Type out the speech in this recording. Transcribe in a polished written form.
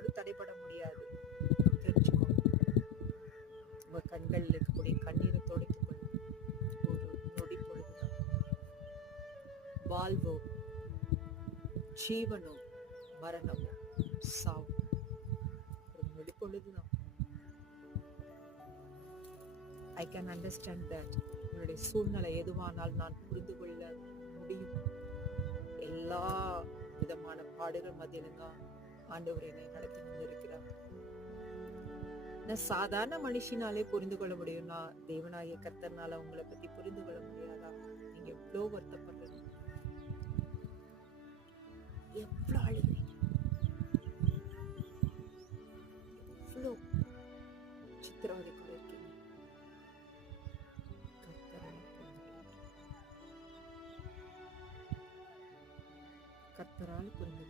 யாராலும் தடைபட முடியாது. தெரிஞ்சுக்கோங்க. உங்க கண்களில் இருக்கக்கூடிய கண்ணீரை துடைத்துக் கொள்ளுங்க. ஒரு நொடி பொழுதுதான். வாழ்வோ ஜீவனோ மரணமோ சாவோ ஒரு நொடி பொழுதுதான். I can understand that. உங்களுடைய சூழ்நிலை எதுவானால் நான் புரிந்து கொள்ள முடியும். எல்லா விதமான பாடுகள் மத்தியில தான் ஆண்டவர் என்னை நடத்தி கொண்டிருக்கிறார். நான் சாதாரண மனுஷனாலே புரிந்து கொள்ள முடியும்னா தேவனாகிய கர்த்தர்னால உங்களை பத்தி புரிந்து கொள்ள முடியாதா? நீங்க எவ்வளவு வருத்தப்படுறீங்க, எவ்வளவு அழுகிறீங்க, எவ்வளவு சித்திரவதைக்குள்ள இருக்கீங்க. கர்த்தரால் புரிந்து